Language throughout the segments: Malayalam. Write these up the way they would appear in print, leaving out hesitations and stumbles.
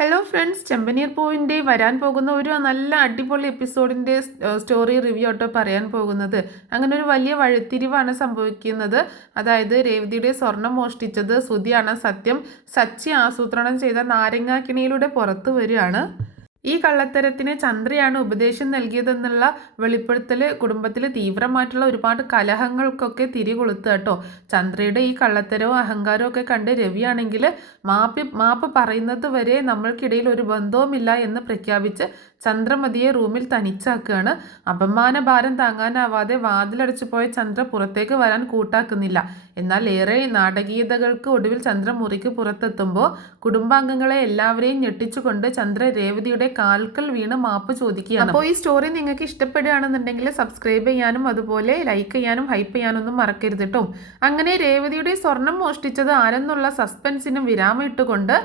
ഹലോ ഫ്രണ്ട്സ്, ചെമ്പനീർ പൂവിൻ്റെ വരാൻ പോകുന്ന ഒരു നല്ല അടിപൊളി എപ്പിസോഡിൻ്റെ സ്റ്റോറി റിവ്യൂ ആട്ടോ പറയാൻ പോകുന്നത്. അങ്ങനെ ഒരു വലിയ വഴിത്തിരിവാണ് സംഭവിക്കുന്നത്. അതായത് രേവതിയുടെ സ്വർണം മോഷ്ടിച്ചത് സുധിയാണ് സത്യം. സച്ചി ആസൂത്രണം ചെയ്ത നാരങ്ങാക്കിണിയിലൂടെ പുറത്തു വരികയാണ്. ഈ കള്ളത്തരത്തിന് ചന്ദ്രയാണ് ഉപദേശം നൽകിയതെന്നുള്ള വെളിപ്പെടുത്തൽ കുടുംബത്തിൽ തീവ്രമായിട്ടുള്ള ഒരുപാട് കലഹങ്ങൾക്കൊക്കെ തിരികൊളുത്തുക കേട്ടോ. ചന്ദ്രയുടെ ഈ കള്ളത്തരവും അഹങ്കാരവും ഒക്കെ കണ്ട് രവിയാണെങ്കിൽ മാപ്പ് പറയുന്നത് വരെ നമ്മൾക്കിടയിൽ ഒരു ബന്ധവുമില്ല എന്ന് പ്രഖ്യാപിച്ച് ചന്ദ്രമതിയെ റൂമിൽ തനിച്ചാക്കുകയാണ്. അപമാനഭാരം താങ്ങാനാവാതെ വാതിലടച്ചു പോയ ചന്ദ്ര പുറത്തേക്ക് വരാൻ കൂട്ടാക്കുന്നില്ല. എന്നാൽ ഏറെ നാടകീയതകൾക്ക് ഒടുവിൽ ചന്ദ്ര മുറിക്ക് പുറത്തെത്തുമ്പോൾ കുടുംബാംഗങ്ങളെ എല്ലാവരെയും ഞെട്ടിച്ചുകൊണ്ട് ചന്ദ്ര രേവതിയുടെ കാൽക്കൽ വീണ് മാപ്പ് ചോദിക്കുകയാണ്. അപ്പോൾ ഈ സ്റ്റോറി നിങ്ങൾക്ക് ഇഷ്ടപ്പെടുകയാണെന്നുണ്ടെങ്കിൽ സബ്സ്ക്രൈബ് ചെയ്യാനും അതുപോലെ ലൈക്ക് ചെയ്യാനും ഹൈപ്പ് ചെയ്യാനൊന്നും മറക്കരുത് കേട്ടോ. അങ്ങനെ രേവതിയുടെ സ്വർണം മോഷ്ടിച്ചത് ആരെന്നുള്ള സസ്പെൻസിനും വിരാമം ഇട്ടുകൊണ്ട്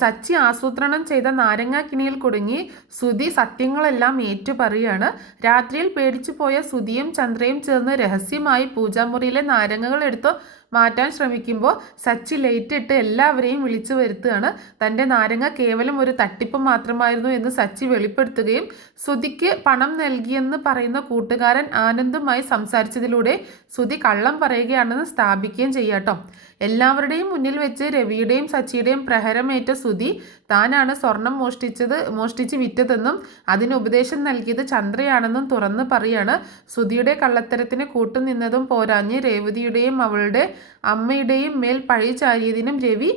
സച്ചി ആസൂത്രണം ചെയ്ത നാരങ്ങാക്കിണിയിൽ കുടുങ്ങി സുധി സത്യങ്ങളെല്ലാം ഏറ്റുപറയാണ്. രാത്രിയിൽ പേടിച്ചു പോയ സുധിയും ചന്ദ്രയും ചേർന്ന് രഹസ്യമായി പൂജാമുറിയിലെ നാരങ്ങകൾ എടുത്ത് മാറ്റാൻ ശ്രമിക്കുമ്പോൾ സച്ചി ലൈറ്റിട്ട് എല്ലാവരെയും വിളിച്ചു വരുത്തുകയാണ്. തൻ്റെ നാരങ്ങ കേവലം ഒരു തട്ടിപ്പ് മാത്രമായിരുന്നു എന്ന് സച്ചി വെളിപ്പെടുത്തുകയും സുധിക്ക് പണം നൽകിയെന്ന് പറയുന്ന കൂട്ടുകാരൻ ആനന്ദുമായി സംസാരിച്ചതിലൂടെ സുധി കള്ളം പറയുകയാണെന്ന് സ്ഥാപിക്കുകയും ചെയ്യാട്ടോ. എല്ലാവരുടെയും മുന്നിൽ വെച്ച് രവിയുടെയും സച്ചിയുടെയും പ്രഹരമേറ്റ സുധി താനാണ് സ്വർണം മോഷ്ടിച്ച് വിറ്റതെന്നും അതിന് ഉപദേശം നൽകിയത് ചന്ദ്രയാണെന്നും തുറന്നു പറയാണ്. സുധിയുടെ കള്ളത്തരത്തിന് കൂട്ടുനിന്നതും പോരാഞ്ഞ് രേവതിയുടെയും അവളുടെ അമ്മയുടെയും മേൽ പഴി ചാരിയതിനും രവി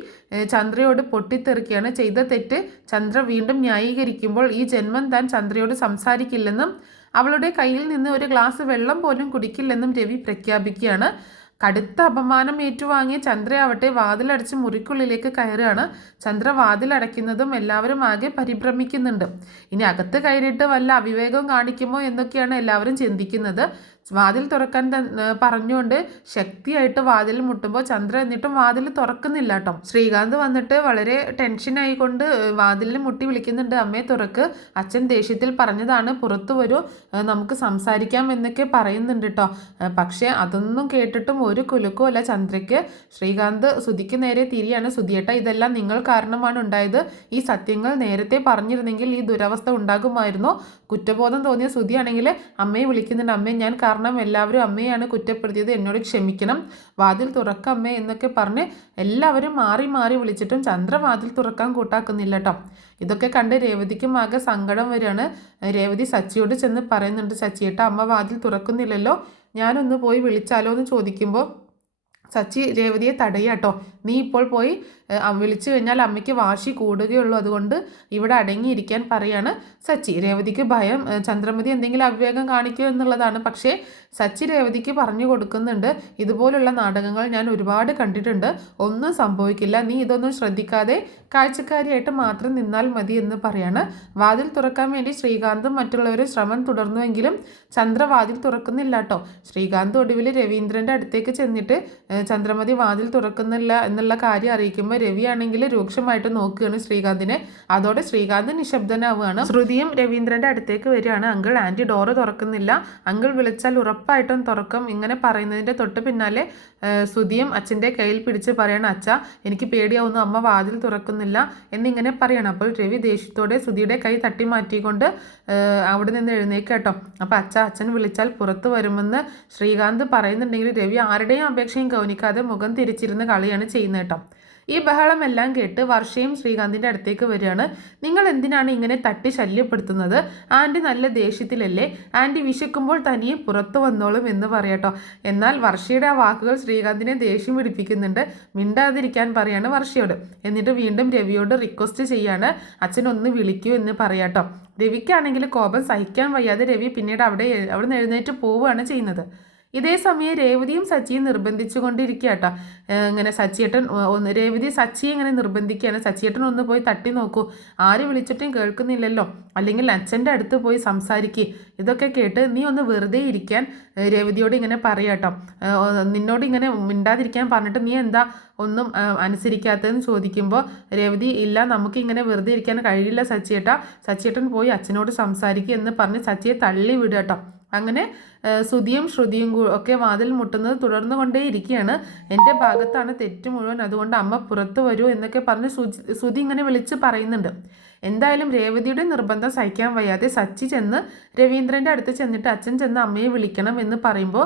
ചന്ദ്രയോട് പൊട്ടിത്തെറിക്കുകയാണ്. ചെയ്ത തെറ്റ് ചന്ദ്ര വീണ്ടും ന്യായീകരിക്കുമ്പോൾ ഈ ജന്മം താൻ ചന്ദ്രയോട് സംസാരിക്കില്ലെന്നും അവളുടെ കയ്യിൽ നിന്ന് ഒരു ഗ്ലാസ് വെള്ളം പോലും കുടിക്കില്ലെന്നും രവി പ്രഖ്യാപിക്കുകയാണ്. കടുത്ത അപമാനം ഏറ്റുവാങ്ങിയ ചന്ദ്രയാവട്ടെ വാതിലടച്ച് മുറിക്കുള്ളിലേക്ക് കയറുകയാണ്. ചന്ദ്ര വാതിലടയ്ക്കുന്നതും എല്ലാവരും ആകെ പരിഭ്രമിക്കുന്നുണ്ട്. ഇനി അകത്ത് കയറിയിട്ട് വല്ല അവിവേകവും കാണിക്കുമോ എന്നൊക്കെയാണ് എല്ലാവരും ചിന്തിക്കുന്നത്. വാതിൽ തുറക്കാൻ പറഞ്ഞുകൊണ്ട് ശക്തിയായിട്ട് വാതിൽ മുട്ടുമ്പോൾ ചന്ദ്ര എന്നിട്ടും വാതിൽ തുറക്കുന്നില്ല കേട്ടോ. ശ്രീകാന്ത് വന്നിട്ട് വളരെ ടെൻഷനായിക്കൊണ്ട് വാതിലിൽ മുട്ടി വിളിക്കുന്നുണ്ട്, അമ്മയെ തുറക്ക്, അച്ഛൻ ദേഷ്യത്തിൽ പറഞ്ഞതാണ്, പുറത്തു വരൂ, നമുക്ക് സംസാരിക്കാം എന്നൊക്കെ പറയുന്നുണ്ട് കേട്ടോ. പക്ഷേ അതൊന്നും കേട്ടിട്ടും ഒരു കുലുക്കവും അല്ല ചന്ദ്രയ്ക്ക്. ശ്രീകാന്ത് സുധിക്ക് നേരെ തിരിയാണ്. സുധിയേട്ട, ഇതെല്ലാം നിങ്ങൾ കാരണമാണ് ഉണ്ടായത്. ഈ സത്യങ്ങൾ നേരത്തെ പറഞ്ഞിരുന്നെങ്കിൽ ഈ ദുരവസ്ഥ ഉണ്ടാകുമായിരുന്നു. കുറ്റബോധം തോന്നിയ സുധിയാണെങ്കിൽ അമ്മയെ വിളിക്കുന്നുണ്ട്, അമ്മയെ ഞാൻ കാരണം എല്ലാവരും അമ്മയാണ് കുറ്റപ്പെടുത്തിയത്, എന്നോട് ക്ഷമിക്കണം, വാതിൽ തുറക്ക അമ്മേ എന്നൊക്കെ പറഞ്ഞ് എല്ലാവരും മാറി മാറി വിളിച്ചിട്ടും ചന്ദ്ര വാതിൽ തുറക്കാൻ കൂട്ടാക്കുന്നില്ല കേട്ടോ. ഇതൊക്കെ കണ്ട് രേവതിക്കും ആകെ സങ്കടം വരികയാണ്. രേവതി സച്ചിയോട് ചെന്ന് പറയുന്നുണ്ട്, സച്ചിയേട്ട അമ്മ വാതിൽ തുറക്കുന്നില്ലല്ലോ, ഞാനൊന്ന് പോയി വിളിച്ചാലോ എന്ന് ചോദിക്കുമ്പോൾ സച്ചി രേവതിയെ തടയാട്ടോ. നീ ഇപ്പോൾ പോയി വിളിച്ചു കഴിഞ്ഞാൽ അമ്മയ്ക്ക് വാശി കൂടുകയുള്ളൂ, അതുകൊണ്ട് ഇവിടെ അടങ്ങിയിരിക്കാൻ പറയാണ് സച്ചി. രേവതിക്ക് ഭയം ചന്ദ്രമതി എന്തെങ്കിലും അവിവേകം കാണിക്കുക എന്നുള്ളതാണ്. പക്ഷേ സച്ചി രേവതിക്ക് പറഞ്ഞു കൊടുക്കുന്നുണ്ട്, ഇതുപോലുള്ള നാടകങ്ങൾ ഞാൻ ഒരുപാട് കണ്ടിട്ടുണ്ട്, ഒന്നും സംഭവിക്കില്ല, നീ ഇതൊന്നും ശ്രദ്ധിക്കാതെ കാഴ്ചക്കാരിയായിട്ട് മാത്രം നിന്നാൽ മതി എന്ന് പറയാണ്. വാതിൽ തുറക്കാൻ വേണ്ടി ശ്രീകാന്തും മറ്റുള്ളവരും ശ്രമം തുടർന്നുവെങ്കിലും ചന്ദ്ര വാതിൽ തുറക്കുന്നില്ല കേട്ടോ. ശ്രീകാന്ത് ഒടുവിൽ രവീന്ദ്രൻ്റെ അടുത്തേക്ക് ചെന്നിട്ട് ചന്ദ്രമതി വാതിൽ തുറക്കുന്നില്ല എന്നുള്ള കാര്യം അറിയിക്കുമ്പോൾ രവിയാണെങ്കിൽ രൂക്ഷമായിട്ട് നോക്കുകയാണ് ശ്രീകാന്തിനെ. അതോടെ ശ്രീകാന്ത് നിശബ്ദനാവുകയാണ്. ശ്രുതിയും രവീന്ദ്രൻ്റെ അടുത്തേക്ക് വരികയാണ്. അങ്കിൾ, ആൻറ്റി ഡോറ് തുറക്കുന്നില്ല, അങ്കിൾ വിളിച്ചാൽ ഉറപ്പായിട്ടും തുറക്കും. ഇങ്ങനെ പറയുന്നതിൻ്റെ തൊട്ട് പിന്നാലെ ശ്രുതിയും അച്ഛൻ്റെ കയ്യിൽ പിടിച്ച് പറയണം, അച്ഛ എനിക്ക് പേടിയാവുന്നു, അമ്മ വാതിൽ തുറക്കുന്നില്ല എന്നിങ്ങനെ പറയണം. അപ്പോൾ രവി ദേഷ്യത്തോടെ ശ്രുതിയുടെ കൈ തട്ടി മാറ്റിക്കൊണ്ട് അവിടെ നിന്ന് എഴുന്നേക്കാട്ടോ. അപ്പോൾ അച്ഛൻ വിളിച്ചാൽ പുറത്ത് വരുമെന്ന് ശ്രീകാന്ത് പറയുന്നുണ്ടെങ്കിൽ രവി ആരുടെയും അപേക്ഷയും ഗൗനിക്കാതെ മുഖം തിരിച്ചിരുന്ന് കളിയാണ് ചെയ്യുന്നത് കേട്ടോ. ഈ ബഹളമെല്ലാം കേട്ട് വർഷയും ശ്രീകാന്തിൻ്റെ അടുത്തേക്ക് വരികയാണ്. നിങ്ങൾ എന്തിനാണ് ഇങ്ങനെ തട്ടി ശല്യപ്പെടുത്തുന്നത്? ആൻറ്റി നല്ല ദേഷ്യത്തിലല്ലേ, ആൻറ്റി വിശക്കുമ്പോൾ തനിയെ പുറത്തു വന്നോളും എന്ന് പറയാട്ടോ. എന്നാൽ വർഷയുടെ ആ വാക്കുകൾ ശ്രീകാന്തിനെ ദേഷ്യം പിടിപ്പിക്കുന്നുണ്ട്. മിണ്ടാതിരിക്കാൻ പറയാണ് വർഷയോട്. എന്നിട്ട് വീണ്ടും രവിയോട് റിക്വസ്റ്റ് ചെയ്യാണ്, അച്ഛനൊന്ന് വിളിക്കൂ എന്ന് പറയാട്ടോ. രവിക്കാണെങ്കിൽ കോപം സഹിക്കാൻ വയ്യാതെ രവി പിന്നീട് അവിടെ നിന്ന് എഴുന്നേറ്റ് പോവുകയാണ് ചെയ്യുന്നത്. ഇതേ സമയം രേവതിയും സച്ചിയും നിർബന്ധിച്ചു കൊണ്ടിരിക്കുക കേട്ടോ. ഇങ്ങനെ സച്ചിയേട്ടൻ രേവതി സച്ചിയെ ഇങ്ങനെ നിർബന്ധിക്കുകയാണ്, സച്ചിയേട്ടൻ ഒന്ന് പോയി തട്ടി നോക്കൂ, ആര് വിളിച്ചിട്ടും കേൾക്കുന്നില്ലല്ലോ, അല്ലെങ്കിൽ അച്ഛൻ്റെ അടുത്ത് പോയി സംസാരിക്കുക. ഇതൊക്കെ കേട്ട് നീ ഒന്ന് വെറുതെ ഇരിക്കാൻ രേവതിയോട് ഇങ്ങനെ പറയാട്ടോ. നിന്നോട് ഇങ്ങനെ മിണ്ടാതിരിക്കാൻ പറഞ്ഞിട്ട് നീ എന്താ ഒന്നും അനുസരിക്കാത്തതെന്ന് ചോദിക്കുമ്പോൾ രേവതി, ഇല്ല, നമുക്ക് ഇങ്ങനെ വെറുതെ ഇരിക്കാൻ കഴിയില്ല സച്ചിയേട്ടൻ പോയി അച്ഛനോട് സംസാരിക്കുക എന്ന് പറഞ്ഞ് സച്ചിയെ തള്ളി വിടുക കേട്ടോ. അങ്ങനെ ശ്രുതിയും ഒക്കെ വാതിൽ മുട്ടുന്നത് തുടർന്നു കൊണ്ടേയിരിക്കുകയാണ്. എൻ്റെ ഭാഗത്താണ് തെറ്റ് മുഴുവൻ, അതുകൊണ്ട് അമ്മ പുറത്തു വരൂ എന്നൊക്കെ പറഞ്ഞ് ശ്രുതി ഇങ്ങനെ വിളിച്ച് പറയുന്നുണ്ട്. എന്തായാലും രേവതിയുടെ നിർബന്ധം സഹിക്കാൻ വയ്യാതെ സച്ചി ചെന്ന് രവീന്ദ്രൻ്റെ അടുത്ത് ചെന്നിട്ട് അച്ഛൻ ചെന്ന് അമ്മയെ വിളിക്കണം എന്ന് പറയുമ്പോൾ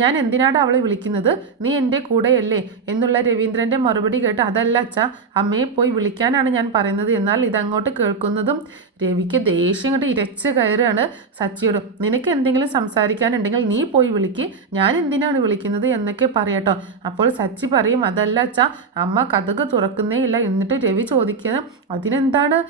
ഞാൻ എന്തിനാണ് അവളെ വിളിക്കുന്നത്, നീ എൻ്റെ കൂടെയല്ലേ എന്നുള്ള രവീന്ദ്രൻ്റെ മറുപടി കേട്ട് അതല്ല അച്ഛാ, അമ്മയെ പോയി വിളിക്കാനാണ് ഞാൻ പറയുന്നത്. എന്നാൽ ഇതങ്ങോട്ട് കേൾക്കുന്നതും രവിക്ക് ദേഷ്യം കൊണ്ട് ഇരച്ച് കയറുകയാണ് സച്ചിയോട്. നിനക്ക് എന്തെങ്കിലും സംസാരിക്കാനുണ്ടെങ്കിൽ നീ പോയി വിളിക്ക്, ഞാൻ എന്തിനാണ് വിളിക്കുന്നത് എന്നൊക്കെ പറയട്ടോ. അപ്പോൾ സച്ചി പറയും അതല്ല അച്ഛാ, അമ്മ കതക് തുറക്കുന്നേ ഇല്ല. എന്നിട്ട് രവി ചോദിക്കുന്നത് അതിനെന്താണ്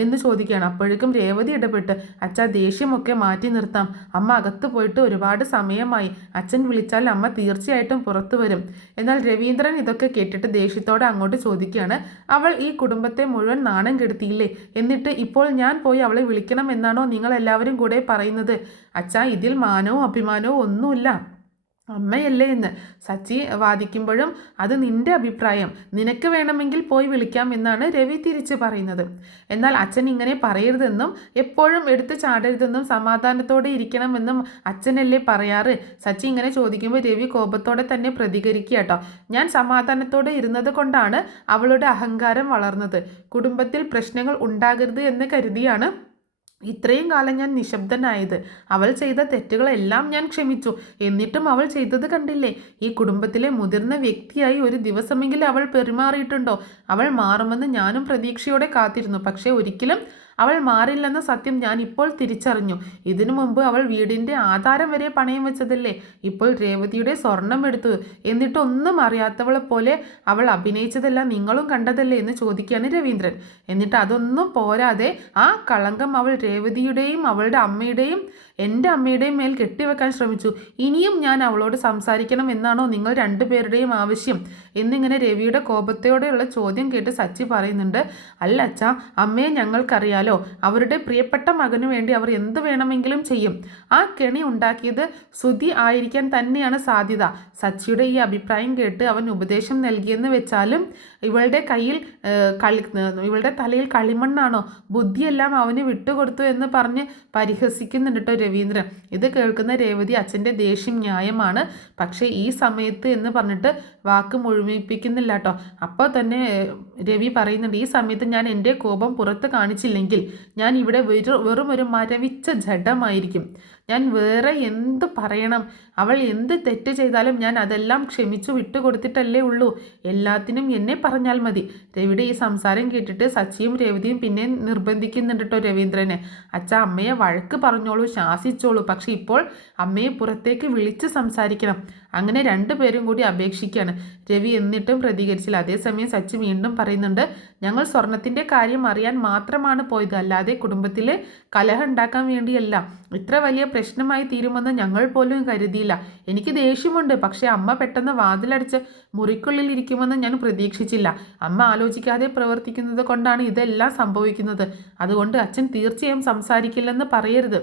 എന്ന് ചോദിക്കുകയാണ്. അപ്പോഴേക്കും രേവതി ഇടപെട്ട് അച്ഛാ ദേഷ്യമൊക്കെ മാറ്റി നിർത്താം, അമ്മ അകത്ത് പോയിട്ട് ഒരുപാട് സമയമായി, അച്ഛൻ വിളിച്ചാൽ അമ്മ തീർച്ചയായിട്ടും പുറത്തു വരും. എന്നാൽ രവീന്ദ്രൻ ഇതൊക്കെ കേട്ടിട്ട് ദേഷ്യത്തോടെ അങ്ങോട്ട് ചോദിക്കുകയാണ്, അവൾ ഈ കുടുംബത്തെ മുഴുവൻ നാണം കെടുത്തിയില്ലേ, എന്നിട്ട് ഇപ്പോൾ ഞാൻ പോയി അവളെ വിളിക്കണം എന്നാണോ നിങ്ങൾ എല്ലാവരും കൂടെ പറയുന്നത്? അച്ഛാ ഇതിൽ മാനവും അഭിമാനവും ഒന്നുമില്ല, അമ്മയല്ലേ എന്ന് സച്ചി വാദിക്കുമ്പോഴും അത് നിന്റെ അഭിപ്രായം, നിനക്ക് വേണമെങ്കിൽ പോയി വിളിക്കാം എന്നാണ് രവി തിരിച്ച് പറയുന്നത്. എന്നാൽ അച്ഛൻ ഇങ്ങനെ പറയരുതെന്നും എപ്പോഴും എടുത്ത് ചാടരുതെന്നും സമാധാനത്തോടെ ഇരിക്കണമെന്നും അച്ഛനല്ലേ പറയാറ്. സച്ചി ഇങ്ങനെ ചോദിക്കുമ്പോൾ രവി കോപത്തോടെ തന്നെ പ്രതികരിക്കുക കേട്ടോ. ഞാൻ സമാധാനത്തോടെ ഇരുന്നത് കൊണ്ടാണ് അവളുടെ അഹങ്കാരം വളർന്നത്, കുടുംബത്തിൽ പ്രശ്നങ്ങൾ ഉണ്ടാകരുത് എന്ന് കരുതിയാണ് ഇത്രയും കാലം ഞാൻ നിശബ്ദനായത്. അവൾ ചെയ്ത തെറ്റുകളെല്ലാം ഞാൻ ക്ഷമിച്ചു, എന്നിട്ടും അവൾ ചെയ്തത് കണ്ടില്ലേ? ഈ കുടുംബത്തിലെ മുതിർന്ന വ്യക്തിയായി ഒരു ദിവസമെങ്കിലും അവൾ പെരുമാറിയിട്ടുണ്ടോ? അവൾ മാറുമെന്ന് ഞാനും പ്രതീക്ഷയോടെ കാത്തിരുന്നു, പക്ഷേ ഒരിക്കലും അവൾ മാറില്ലെന്ന സത്യം ഞാൻ ഇപ്പോൾ തിരിച്ചറിഞ്ഞു. ഇതിനു മുമ്പ് അവൾ വീടിൻ്റെ ആധാരം വരെ പണയം വെച്ചതല്ലേ, ഇപ്പോൾ രേവതിയുടെ സ്വർണം എടുത്തു, എന്നിട്ടൊന്നും അറിയാത്തവളെ പോലെ അവൾ അഭിനയിച്ചതെല്ലാം നിങ്ങളും കണ്ടതല്ലേ എന്ന് ചോദിക്കുകയാണ് രവീന്ദ്രൻ. എന്നിട്ട് അതൊന്നും പോരാതെ ആ കളങ്കം അവൾ രേവതിയുടെയും അവളുടെ അമ്മയുടെയും എൻ്റെ അമ്മയുടെയും മേൽ കെട്ടിവെക്കാൻ ശ്രമിച്ചു. ഇനിയും ഞാൻ അവളോട് സംസാരിക്കണം എന്നാണോ നിങ്ങൾ രണ്ടുപേരുടെയും ആവശ്യം എന്നിങ്ങനെ രവിയുടെ കോപത്തോടെയുള്ള ചോദ്യം കേട്ട് സച്ചി പറയുന്നുണ്ട്. അല്ല അച്ഛാ, അമ്മയെ ഞങ്ങൾക്കറിയാലോ, അവരുടെ പ്രിയപ്പെട്ട മകനു വേണ്ടി അവർ എന്ത് വേണമെങ്കിലും ചെയ്യും. ആ കെണി ഉണ്ടാക്കിയത് ശ്രുതി ആയിരിക്കാൻ തന്നെയാണ് സാധ്യത. സച്ചിയുടെ ഈ അഭിപ്രായം കേട്ട് അവൻ ഉപദേശം നൽകിയെന്ന് വെച്ചാലും ഇവളുടെ തലയിൽ കളിമണ്ണാണോ, ബുദ്ധിയെല്ലാം അവന് വിട്ടുകൊടുത്തു എന്ന് പറഞ്ഞ് പരിഹസിക്കുന്നുണ്ട് കേട്ടോ രവീന്ദ്രൻ. ഇത് കേൾക്കുന്ന രേവതി അച്ഛൻ്റെ ദേഷ്യം ന്യായമാണ്, പക്ഷേ ഈ സമയത്ത് എന്ന് പറഞ്ഞിട്ട് വാക്ക് മുഴുമിപ്പിക്കുന്നില്ല കേട്ടോ. അപ്പോൾ തന്നെ രവി പറയുന്നുണ്ട്, ഈ സമയത്ത് ഞാൻ എൻ്റെ കോപം പുറത്ത് കാണിച്ചില്ലെങ്കിൽ ഞാൻ ഇവിടെ വെറും ഒരു മരവിച്ച ജഡമായിരിക്കും. ഞാൻ വേറെ എന്ത് പറയണം? അവൾ എന്ത് തെറ്റ് ചെയ്താലും ഞാൻ അതെല്ലാം ക്ഷമിച്ചു വിട്ടുകൊടുത്തിട്ടല്ലേ ഉള്ളൂ. എല്ലാത്തിനും എന്നെ പറഞ്ഞാൽ മതി. രവിയുടെ ഈ സംസാരം കേട്ടിട്ട് സച്ചിയും രേവതിയും പിന്നെ നിർബന്ധിക്കുന്നുണ്ട് കേട്ടോ രവീന്ദ്രനെ. അച്ഛാ, അമ്മയെ വഴക്ക് പറഞ്ഞോളൂ, ശാസിച്ചോളൂ, പക്ഷെ ഇപ്പോൾ അമ്മയെ പുറത്തേക്ക് വിളിച്ച് സംസാരിക്കണം. അങ്ങനെ രണ്ടുപേരും കൂടി അപേക്ഷിക്കുകയാണ്. രവി എന്നിട്ടും പ്രതികരിച്ചില്ല. അതേസമയം സച്ചി വീണ്ടും പറയുന്നുണ്ട്, ഞങ്ങൾ സ്വർണത്തിൻ്റെ കാര്യം അറിയാൻ മാത്രമാണ് പോയത്, അല്ലാതെ കുടുംബത്തിലെ കലഹം ഉണ്ടാക്കാൻ വേണ്ടിയല്ല. ഇത്ര വലിയ പ്രശ്നമായി തീരുമെന്ന് ഞങ്ങൾ പോലും കരുതിയില്ല. എനിക്ക് ദേഷ്യമുണ്ട്, പക്ഷേ അമ്മ പെട്ടെന്ന് വാതിലടിച്ച് മുറിക്കുള്ളിൽ ഇരിക്കുമെന്ന് ഞാൻ പ്രതീക്ഷിച്ചില്ല. അമ്മ ആലോചിക്കാതെ പ്രവർത്തിക്കുന്നത് കൊണ്ടാണ് ഇതെല്ലാം സംഭവിക്കുന്നത്. അതുകൊണ്ട് അച്ഛൻ തീർച്ചയായും സംസാരിക്കില്ലെന്ന് പറയരുത്,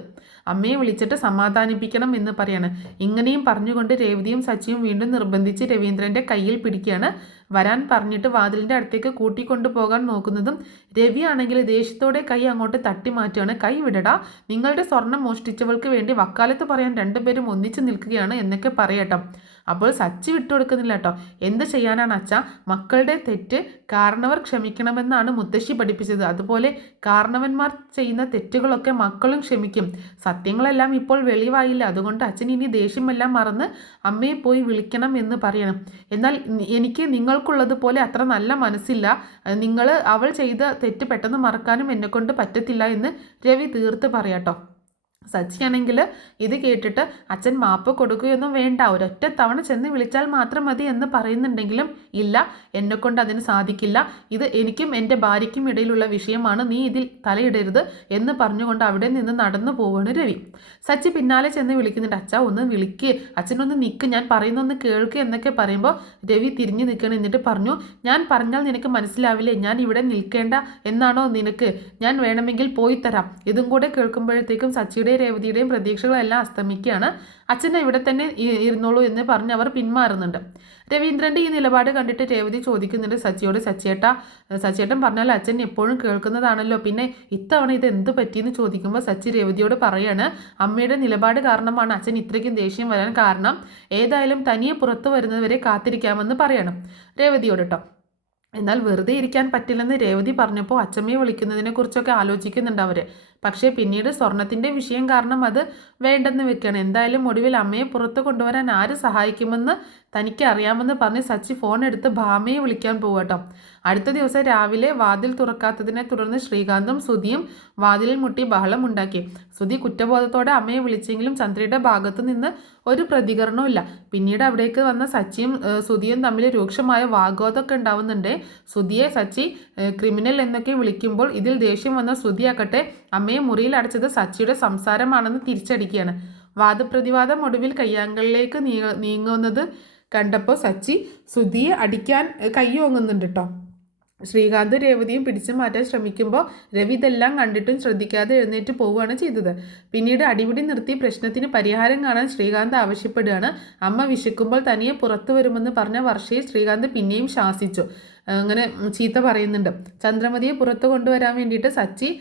അമ്മയെ വിളിച്ചിട്ട് സമാധാനിപ്പിക്കണം എന്ന് പറയാണ്. ഇങ്ങനെയും പറഞ്ഞുകൊണ്ട് രേവതിയും സച്ചിയും വീണ്ടും നിർബന്ധിച്ച് രവീന്ദ്രൻ്റെ കയ്യിൽ പിടിക്കുകയാണ്. വരാൻ പറഞ്ഞിട്ട് വാതിലിൻ്റെ അടുത്തേക്ക് കൂട്ടിക്കൊണ്ടു പോകാൻ നോക്കുന്നതും രവി ആണെങ്കിൽ ദേഷ്യത്തോടെ കൈ അങ്ങോട്ട് തട്ടി മാറ്റുകയാണ്. കൈ വിടടാ, നിങ്ങളുടെ സ്വർണം മോഷ്ടിച്ചവൾക്ക് വേണ്ടി വക്കാലത്ത് പറയാൻ രണ്ടുപേരും ഒന്നിച്ചു നിൽക്കുകയാണ് എന്നൊക്കെ പറയട്ടോ. അപ്പോൾ സച്ചി വിട്ടുകൊടുക്കുന്നില്ല കേട്ടോ. എന്ത് ചെയ്യാനാണ് അച്ഛാ, മക്കളുടെ തെറ്റ് കാരണവർ ക്ഷമിക്കണമെന്നാണ് മുത്തശ്ശി പഠിപ്പിച്ചത്. അതുപോലെ കാരണവന്മാർ ചെയ്യുന്ന തെറ്റുകളൊക്കെ മക്കളും ക്ഷമിക്കും. സത്യങ്ങളെല്ലാം ഇപ്പോൾ വെളിവായില്ല, അതുകൊണ്ട് അച്ഛൻ ഇനി ദേഷ്യമെല്ലാം മറന്ന് അമ്മയെ പോയി വിളിക്കണം എന്ന് പറയണം. എന്നാൽ എനിക്ക് നിങ്ങൾക്കുള്ളതുപോലെ അത്ര നല്ല മനസ്സില്ല, അവൾ ചെയ്ത തെറ്റ് പെട്ടെന്ന് മറക്കാനും എന്നെക്കൊണ്ട് പറ്റത്തില്ല എന്ന് രവി തീർത്ത് പറയാട്ടോ. സച്ചിയാണെങ്കിൽ ഇത് കേട്ടിട്ട് അച്ഛൻ മാപ്പ് കൊടുക്കുകയൊന്നും വേണ്ട, ഒരൊറ്റ തവണ ചെന്ന് വിളിച്ചാൽ മാത്രം മതി എന്ന് പറയുന്നുണ്ടെങ്കിലും ഇല്ല, എന്നെക്കൊണ്ട് അതിന് സാധിക്കില്ല, ഇത് എനിക്കും എൻ്റെ ഭാര്യയ്ക്കും ഇടയിലുള്ള വിഷയമാണ്, നീ ഇതിൽ തലയിടരുത് എന്ന് പറഞ്ഞുകൊണ്ട് അവിടെ നിന്ന് നടന്നു പോവാണ് രവി. സച്ചി പിന്നാലെ ചെന്ന് വിളിക്കുന്നുണ്ട്, അച്ഛാ ഒന്ന് വിളിക്ക്, അച്ഛനൊന്ന് നിൽക്ക്, ഞാൻ പറയുന്നൊന്ന് കേൾക്ക് എന്നൊക്കെ പറയുമ്പോൾ രവി തിരിഞ്ഞു നിൽക്കണം. എന്നിട്ട് പറഞ്ഞു, ഞാൻ പറഞ്ഞാൽ നിനക്ക് മനസ്സിലാവില്ലേ, ഞാൻ ഇവിടെ നിൽക്കേണ്ട എന്നാണോ നിനക്ക്, ഞാൻ വേണമെങ്കിൽ പോയി തരാം. ഇതും കൂടെ കേൾക്കുമ്പോഴത്തേക്കും സച്ചിയുടെ ചന്ദ്രയുടെയും രേവതിയുടെയും പ്രതീക്ഷകളെല്ലാം അസ്തമിക്കുകയാണ്. അച്ഛൻ ഇവിടെ തന്നെ ഇരുന്നോളൂ എന്ന് പറഞ്ഞ് അവർ പിന്മാറുന്നുണ്ട്. രവീന്ദ്രൻ്റെ ഈ നിലപാട് കണ്ടിട്ട് രേവതി ചോദിക്കുന്നുണ്ട് സച്ചിയോട്, സച്ചിയേട്ടൻ പറഞ്ഞാൽ അച്ഛൻ എപ്പോഴും കേൾക്കുന്നതാണല്ലോ, പിന്നെ ഇത്തവണ ഇത് എന്ത് പറ്റിയെന്ന് ചോദിക്കുമ്പോൾ സച്ചി രേവതിയോട് പറയാണ്, അമ്മയുടെ നിലപാട് കാരണമാണ് അച്ഛൻ ഇത്രയ്ക്കും ദേഷ്യം വരാൻ കാരണം, ഏതായാലും തനിയെ പുറത്തു വരുന്നതുവരെ കാത്തിരിക്കാമെന്ന് പറയണം രേവതിയോട് കേട്ടോ. എന്നാൽ വെറുതെ ഇരിക്കാൻ പറ്റില്ലെന്ന് രേവതി പറഞ്ഞപ്പോൾ അച്ചമ്മയെ വിളിക്കുന്നതിനെക്കുറിച്ചൊക്കെ ആലോചിക്കുന്നുണ്ട് അവർ. പക്ഷേ പിന്നീട് സ്വർണത്തിൻ്റെ വിഷയം കാരണം അത് വേണ്ടെന്ന് വെക്കുകയാണ്. എന്തായാലും ഒടുവിൽ അമ്മയെ പുറത്ത് കൊണ്ടുവരാൻ ആര് സഹായിക്കുമെന്ന് തനിക്ക് അറിയാമെന്ന് പറഞ്ഞ് സച്ചി ഫോൺ എടുത്ത് ഭാമയെ വിളിക്കാൻ പോകട്ടോ. അടുത്ത ദിവസം രാവിലെ വാതിൽ തുറക്കാത്തതിനെ തുടർന്ന് ശ്രീകാന്തും സുധിയും വാതിലിൽ മുട്ടി ബഹളം ഉണ്ടാക്കി. സുധി കുറ്റബോധത്തോടെ അമ്മയെ വിളിച്ചെങ്കിലും ചന്ദ്രയുടെ ഭാഗത്തു നിന്ന് ഒരു പ്രതികരണവും ഇല്ല. പിന്നീട് അവിടേക്ക് വന്ന സച്ചിയും സുധിയും തമ്മിൽ രൂക്ഷമായ വാഗ്വാദമൊക്കെ ഉണ്ടാവുന്നുണ്ട്. സുധിയെ സച്ചി ക്രിമിനൽ എന്നൊക്കെ വിളിക്കുമ്പോൾ ഇതിൽ ദേഷ്യം വന്ന സുധിയാക്കട്ടെ അമ്മയെ മുറിയിൽ അടച്ചത് സച്ചിയുടെ സംസാരമാണെന്ന് തിരിച്ചടിക്കുകയാണ്. വാദപ്രതിവാദം ഒടുവിൽ കയ്യാങ്കളിലേക്ക് നീങ്ങുന്നത് കണ്ടപ്പോൾ സച്ചി സുധിയെ അടിക്കാൻ കയ്യോങ്ങുന്നുണ്ട് കേട്ടോ. ശ്രീകാന്ത് രേവതിയും പിടിച്ചു മാറ്റാൻ ശ്രമിക്കുമ്പോൾ രവി ഇതെല്ലാം കണ്ടിട്ടും ശ്രദ്ധിക്കാതെ എഴുന്നേറ്റ് പോവുകയാണ് ചെയ്തത്. പിന്നീട് അടിപിടി നിർത്തി പ്രശ്നത്തിന് പരിഹാരം കാണാൻ ശ്രീകാന്ത് ആവശ്യപ്പെടുകയാണ്. അമ്മ വിശക്കുമ്പോൾ തനിയെ പുറത്തു വരുമെന്ന് പറഞ്ഞ വർഷയെ ശ്രീകാന്ത് പിന്നെയും ശാസിച്ചു. അങ്ങനെ ചീത്ത പറയുന്നുണ്ട്. ചന്ദ്രമതിയെ പുറത്തു കൊണ്ടുവരാൻ വേണ്ടിയിട്ട് സച്ചി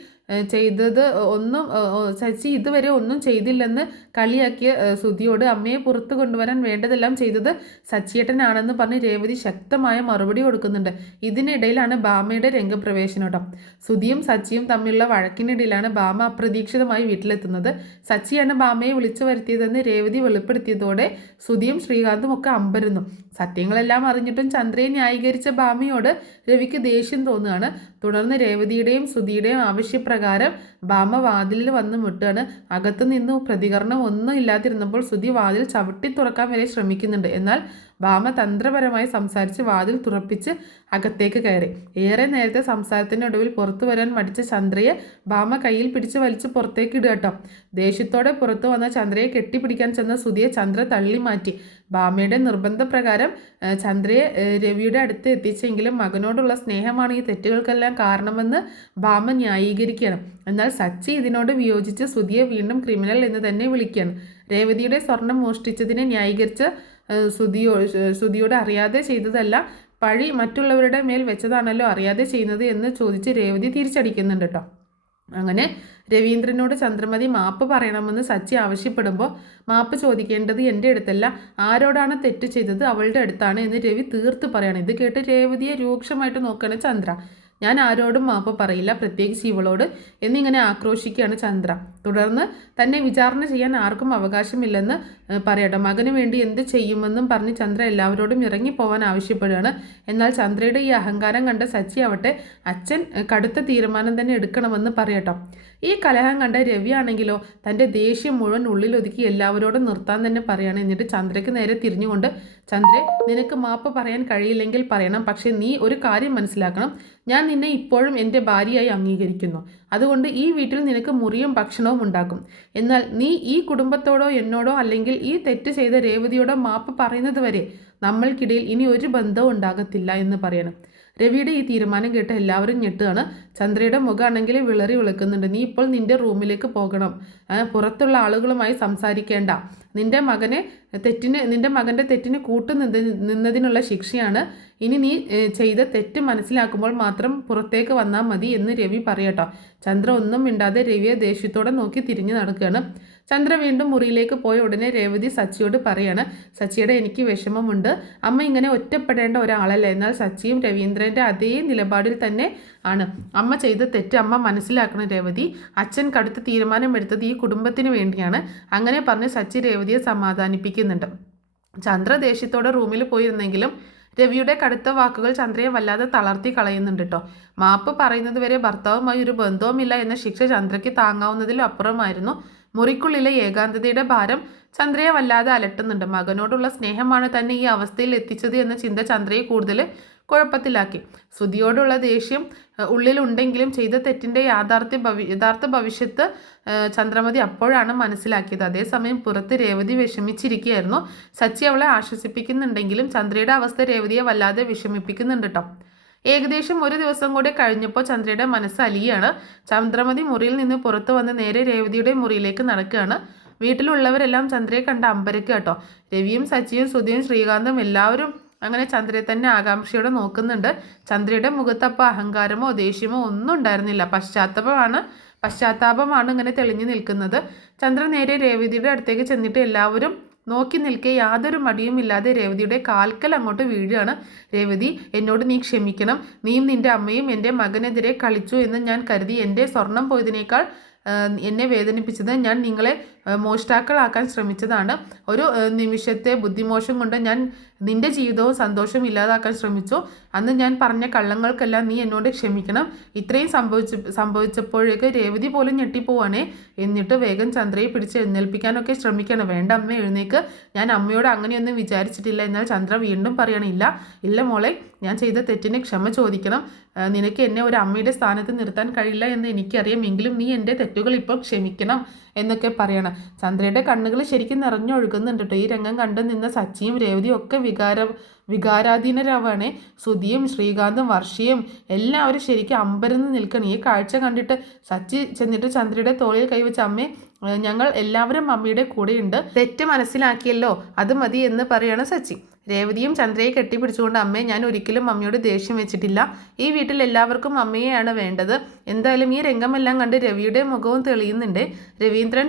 ഇതുവരെ ഒന്നും ചെയ്തില്ലെന്ന് കളിയാക്കിയ സുധിയോട് അമ്മയെ പുറത്തു കൊണ്ടുവരാൻ വേണ്ടതെല്ലാം ചെയ്തത് സച്ചിയേട്ടനാണെന്ന് പറഞ്ഞ് രേവതി ശക്തമായ മറുപടി കൊടുക്കുന്നുണ്ട്. ഇതിനിടയിലാണ് ഭാമയുടെ രംഗപ്രവേശനം കേട്ടോ. സുധിയും സച്ചിയും തമ്മിലുള്ള വഴക്കിനിടയിലാണ് ഭാമ അപ്രതീക്ഷിതമായി വീട്ടിലെത്തുന്നത്. സച്ചിയാണ് ഭാമയെ വിളിച്ചു വരുത്തിയതെന്ന് രേവതി വെളിപ്പെടുത്തിയതോടെ സുധിയും ശ്രീകാന്തും ഒക്കെ അമ്പരുന്നു. സത്യങ്ങളെല്ലാം അറിഞ്ഞിട്ടും ചന്ദ്രയെ ന്യായീകരിച്ച ഭാമയോട് രവിക്ക് ദേഷ്യം തോന്നുകയാണ്. തുടർന്ന് രേവതിയുടെയും സുധിയുടെയും ആവശ്യപ്രകാരം ഭാമ വാതിലിൽ വന്ന് മുട്ടുകയാണ്. അകത്തു നിന്നു പ്രതികരണം ഒന്നും ഇല്ലാതിരുന്നപ്പോൾ സുധി വാതിൽ ചവിട്ടി തുറക്കാൻ വരെ ശ്രമിക്കുന്നുണ്ട്. എന്നാൽ ഭാമ തന്ത്രപരമായി സംസാരിച്ച് വാതിൽ തുറപ്പിച്ച് അകത്തേക്ക് കയറി. ഏറെ നേരത്തെ സംസാരത്തിനൊടുവിൽ പുറത്തു വരാൻ മടിച്ച ചന്ദ്രയെ ഭാമ കയ്യിൽ പിടിച്ച് വലിച്ച് പുറത്തേക്ക് ഇടുക കേട്ടോ. ദേഷ്യത്തോടെ പുറത്തു വന്ന ചന്ദ്രയെ കെട്ടിപ്പിടിക്കാൻ ചെന്ന സുധിയെ ചന്ദ്ര തള്ളി മാറ്റി. ഭാമയുടെ നിർബന്ധപ്രകാരം ചന്ദ്രയെ രവിയുടെ അടുത്ത് എത്തിച്ചെങ്കിലും മകനോടുള്ള സ്നേഹമാണ് ഈ തെറ്റുകൾക്കെല്ലാം കാരണമെന്ന് ഭാമ ന്യായീകരിക്കുകയാണ്. എന്നാൽ സച്ചി ഇതിനോട് വിയോജിച്ച് സുധിയെ വീണ്ടും ക്രിമിനൽ എന്ന് തന്നെ വിളിക്കുകയാണ്. രേവതിയുടെ സ്വർണം മോഷ്ടിച്ചതിനെ ന്യായീകരിച്ച് സുധിയോട് അറിയാതെ ചെയ്തതല്ല, പഴി മറ്റുള്ളവരുടെ മേൽ വെച്ചതാണല്ലോ അറിയാതെ ചെയ്യുന്നത് എന്ന് ചോദിച്ച് രേവതി തിരിച്ചടിക്കുന്നുണ്ട് കേട്ടോ. അങ്ങനെ രവീന്ദ്രനോട് ചന്ദ്രമതി മാപ്പ് പറയണമെന്ന് സച്ചി ആവശ്യപ്പെടുമ്പോൾ മാപ്പ് ചോദിക്കേണ്ടത് എൻ്റെ അടുത്തല്ല, ആരോടാണ് തെറ്റ് ചെയ്തത് അവളുടെ അടുത്താണ് എന്ന് രവി തീർത്ത് പറയണം. ഇത് കേട്ട് രേവതിയെ രൂക്ഷമായിട്ട് നോക്കുകയാണ് ചന്ദ്ര. ഞാൻ ആരോടും മാപ്പ് പറയില്ല, പ്രത്യേകിച്ച് ഇവളോട് എന്നിങ്ങനെ ആക്രോശിക്കുകയാണ് ചന്ദ്ര. തുടർന്ന് തന്നെ വിചാരണ ചെയ്യാൻ ആർക്കും അവകാശമില്ലെന്ന് പറയട്ടെ. മകന് വേണ്ടി എന്ത് ചെയ്യുമെന്നും പറഞ്ഞ് ചന്ദ്ര എല്ലാവരോടും ഇറങ്ങിപ്പോവാൻ ആവശ്യപ്പെടുകയാണ്. എന്നാൽ ചന്ദ്രയുടെ ഈ അഹങ്കാരം കണ്ട സച്ചി ആവട്ടെ അച്ഛൻ കടുത്ത തീരുമാനം തന്നെ എടുക്കണമെന്ന് പറയട്ടോ. ഈ കലഹം കണ്ട രവിയാണെങ്കിലോ തൻ്റെ ദേഷ്യം മുഴുവൻ ഉള്ളിലൊതുക്കി എല്ലാവരോടും നിർത്താൻ തന്നെ പറയാണ്. എന്നിട്ട് ചന്ദ്രയ്ക്ക് നേരെ തിരിഞ്ഞുകൊണ്ട്, ചന്ദ്രേ, നിനക്ക് മാപ്പ് പറയാൻ കഴിയില്ലെങ്കിൽ പറയണം, പക്ഷേ നീ ഒരു കാര്യം മനസ്സിലാക്കണം, ഞാൻ നിന്നെ ഇപ്പോഴും എൻ്റെ ഭാര്യയായി അംഗീകരിക്കുന്നു. അതുകൊണ്ട് ഈ വീട്ടിൽ നിനക്ക് മുറിയും ഭക്ഷണവും ഉണ്ടാക്കും. എന്നാൽ നീ ഈ കുടുംബത്തോടോ എന്നോടോ അല്ലെങ്കിൽ ഈ തെറ്റ് ചെയ്ത രേവതിയോടോ മാപ്പ് പറയുന്നത് വരെ നമ്മൾക്കിടയിൽ ഇനി ഒരു ബന്ധവും ഉണ്ടാകത്തില്ല എന്ന് പറയണം. രവിയുടെ ഈ തീരുമാനം കേട്ട് എല്ലാവരും ഞെട്ടുകയാണ്. ചന്ദ്രയുടെ മുഖമാണെങ്കിൽ വിളറി വിളിക്കുന്നുണ്ട്. നീ ഇപ്പോൾ നിൻ്റെ റൂമിലേക്ക് പോകണം, പുറത്തുള്ള ആളുകളുമായി സംസാരിക്കേണ്ട. നിൻ്റെ മകൻ്റെ തെറ്റിന് നിന്നതിനുള്ള ശിക്ഷയാണ്. ഇനി നീ ചെയ്ത തെറ്റ് മനസ്സിലാക്കുമ്പോൾ മാത്രം പുറത്തേക്ക് വന്നാൽ മതി എന്ന് രവി പറയട്ടോ. ചന്ദ്ര ഒന്നും മിണ്ടാതെ രവിയെ ദേഷ്യത്തോടെ നോക്കി തിരിഞ്ഞു നടക്കുകയാണ്. ചന്ദ്ര വീണ്ടും മുറിയിലേക്ക് പോയ ഉടനെ രേവതി സച്ചിയോട് പറയാണ്, സച്ചിയുടെ എനിക്ക് വിഷമമുണ്ട്, അമ്മ ഇങ്ങനെ ഒറ്റപ്പെടേണ്ട ഒരാളല്ല. എന്നാൽ സച്ചിയും രവീന്ദ്രൻ്റെ അതേ നിലപാടിൽ തന്നെ ആണ്. അമ്മ ചെയ്ത തെറ്റ് അമ്മ മനസ്സിലാക്കണം രേവതി. അച്ഛൻ കടുത്ത തീരുമാനമെടുത്തത് ഈ കുടുംബത്തിന് വേണ്ടിയാണ്. അങ്ങനെ പറഞ്ഞ് സച്ചി രേവതിയെ സമാധാനിപ്പിക്കുന്നുണ്ട്. ചന്ദ്ര ദേഷ്യത്തോടെ റൂമിൽ പോയിരുന്നെങ്കിലും രവിയുടെ കടുത്ത വാക്കുകൾ ചന്ദ്രയെ വല്ലാതെ തളർത്തി കളയുന്നുണ്ട് കേട്ടോ. മാപ്പ് പറയുന്നത് വരെ ഭർത്താവുമായി ഒരു ബന്ധവുമില്ല എന്ന ശിക്ഷ ചന്ദ്രയ്ക്ക് താങ്ങാവുന്നതിലും അപ്പുറമായിരുന്നു. മുറിക്കുള്ളിലെ ഏകാന്തതയുടെ ഭാരം ചന്ദ്രയെ വല്ലാതെ അലട്ടുന്നുണ്ട്. മകനോടുള്ള സ്നേഹമാണ് തന്നെ ഈ അവസ്ഥയിൽ എത്തിച്ചത് എന്ന ചിന്ത ചന്ദ്രയെ കൂടുതൽ കുഴപ്പത്തിലാക്കി. സുധിയോടുള്ള ദേഷ്യം ഉള്ളിലുണ്ടെങ്കിലും ചെയ്ത തെറ്റിൻ്റെ യഥാർത്ഥ ഭവിഷ്യത്ത് ചന്ദ്രമതി അപ്പോഴാണ് മനസ്സിലാക്കിയത്. അതേസമയം പുറത്ത് രേവതി വിഷമിച്ചിരിക്കുകയായിരുന്നു. സച്ചി അവളെ ആശ്വസിപ്പിക്കുന്നുണ്ടെങ്കിലും ചന്ദ്രയുടെ അവസ്ഥ രേവതിയെ വല്ലാതെ വിഷമിപ്പിക്കുന്നുണ്ട് കേട്ടോ. ഏകദേശം ഒരു ദിവസം കൂടെ കഴിഞ്ഞപ്പോൾ ചന്ദ്രയുടെ മനസ്സ് അലിയാണ്. ചന്ദ്രമതി മുറിയിൽ നിന്ന് പുറത്തു വന്ന് നേരെ രേവതിയുടെ മുറിയിലേക്ക് നടക്കുകയാണ്. വീട്ടിലുള്ളവരെല്ലാം ചന്ദ്രയെ കണ്ട അമ്പരക്കുക കേട്ടോ. രവിയും സച്ചിയും ശ്രുതിയും ശ്രീകാന്തും എല്ലാവരും അങ്ങനെ ചന്ദ്രയെ തന്നെ ആകാംക്ഷയോടെ നോക്കുന്നുണ്ട്. ചന്ദ്രയുടെ മുഖത്തപ്പോൾ അഹങ്കാരമോ ദേഷ്യമോ ഒന്നും ഉണ്ടായിരുന്നില്ല. പശ്ചാത്താപമാണ് ഇങ്ങനെ തെളിഞ്ഞു നിൽക്കുന്നത്. ചന്ദ്ര നേരെ രേവതിയുടെ അടുത്തേക്ക് ചെന്നിട്ട് എല്ലാവരും നോക്കി നിൽക്കെ യാതൊരു മടിയുമില്ലാതെ രേവതിയുടെ കാൽക്കൽ അങ്ങോട്ട് വീഴുകയാണ്. രേവതി, എന്നോട് നീ ക്ഷമിക്കണം. നീയും നിൻ്റെ അമ്മയും എൻ്റെ മകനെതിരെ കളിച്ചു എന്ന് ഞാൻ കരുതി. എൻ്റെ സ്വർണം പോയതിനേക്കാൾ എന്നെ വേദനിപ്പിച്ചത് ഞാൻ നിങ്ങളെ മോഷ്ടാക്കളാക്കാൻ ശ്രമിച്ചതാണ്. ഒരു നിമിഷത്തെ ബുദ്ധിമോശം കൊണ്ട് ഞാൻ നിൻ്റെ ജീവിതവും സന്തോഷവും ഇല്ലാതാക്കാൻ ശ്രമിച്ചു. അന്ന് ഞാൻ പറഞ്ഞ കള്ളങ്ങൾക്കെല്ലാം നീ എന്നോട് ക്ഷമിക്കണം. ഇത്രയും സംഭവിച്ചപ്പോഴേക്ക് രേവതി പോലും ഞെട്ടിപ്പോവാണേ. എന്നിട്ട് വേഗം ചന്ദ്രയെ പിടിച്ച് എഴുന്നേൽപ്പിക്കാനൊക്കെ ശ്രമിക്കണം. വേണ്ട അമ്മ, എഴുന്നേക്ക്. ഞാൻ അമ്മയോട് അങ്ങനെയൊന്നും വിചാരിച്ചിട്ടില്ല. എന്നാൽ ചന്ദ്ര വീണ്ടും പറയണില്ല. ഇല്ല മോളെ, ഞാൻ ചെയ്ത തെറ്റിന് ക്ഷമ ചോദിക്കണം. നിനക്ക് എന്നെ ഒരു അമ്മയുടെ സ്ഥാനത്ത് നിർത്താൻ കഴിയില്ല എന്ന് എനിക്കറിയാം. എങ്കിലും നീ എൻ്റെ തെറ്റുകൾ ഇപ്പോൾ ക്ഷമിക്കണം എന്നൊക്കെ പറയണം. ചന്ദ്രയുടെ കണ്ണുകൾ ശരിക്കും നിറഞ്ഞൊഴുകുന്നുണ്ട് കേട്ടോ. ഈ രംഗം കണ്ടു നിന്ന സച്ചിയും രേവതിയും ഒക്കെ വികാരാധീനരാവാണ്. ശ്രുതിയും ശ്രീകാന്തും വർഷയും എല്ലാവരും ശരിക്കും അമ്പരന്ന് നിൽക്കണം. ഈ കാഴ്ച കണ്ടിട്ട് സച്ചി ചെന്നിട്ട് ചന്ദ്രയുടെ തോളിൽ കൈവച്ച്, അമ്മേ, ഞങ്ങൾ എല്ലാവരും മമ്മിയുടെ കൂടെയുണ്ട്. തെറ്റ് മനസ്സിലാക്കിയല്ലോ, അത് മതി എന്ന് പറയാണ് സച്ചി. രേവതിയും ചന്ദ്രയെ കെട്ടിപ്പിടിച്ചുകൊണ്ട്, അമ്മേ, ഞാൻ ഒരിക്കലും മമ്മിയോട് ദേഷ്യം വെച്ചിട്ടില്ല. ഈ വീട്ടിൽ എല്ലാവർക്കും അമ്മയെയാണ് വേണ്ടത്. എന്തായാലും ഈ രംഗമെല്ലാം കണ്ട് രവിയുടെ മുഖവും തെളിയുന്നുണ്ട്. രവീന്ദ്രൻ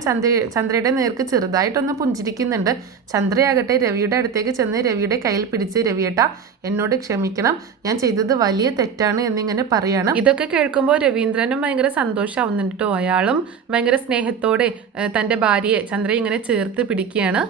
ചന്ദ്രയുടെ നേർക്ക് ചെറുതായിട്ടൊന്ന് പുഞ്ചിരിക്കുന്നുണ്ട്. ചന്ദ്രയാകട്ടെ രവിയുടെ അടുത്തേക്ക് ചെന്ന് രവിയുടെ കയ്യിൽ പിടിച്ച്, രവിയേട്ടാ, എന്നോട് ക്ഷമിക്കണം, ഞാൻ ചെയ്തത് വലിയ തെറ്റാണ് എന്നിങ്ങനെ പറയാണ്. ഇതൊക്കെ കേൾക്കുമ്പോൾ രവീന്ദ്രനും ഭയങ്കര സന്തോഷമാവുന്നുണ്ട് കേട്ടോ. അയാളും ഭയങ്കര സ്നേഹത്തോടെ തൻ്റെ ഭാര്യയെ ചന്ദ്രയെ ഇങ്ങനെ ചേർത്ത് പിടിക്കുകയാണ്.